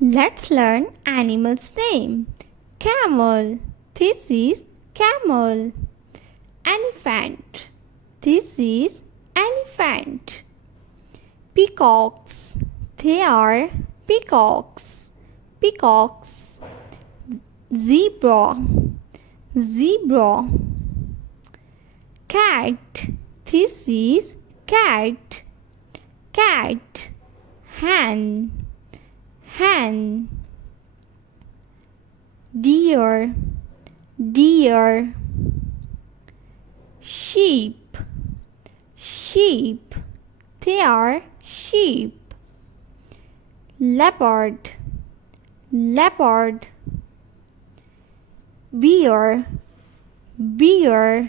Let's learn animal's name. Camel. This is camel. Elephant. This is elephant. Peacocks. They are peacocks. Peacocks. Zebra. Zebra. Cat. This is cat. Cat. Hen. Hen. Deer. Deer. Sheep. Sheep. They are sheep. Leopard. Leopard. Bear. Bear.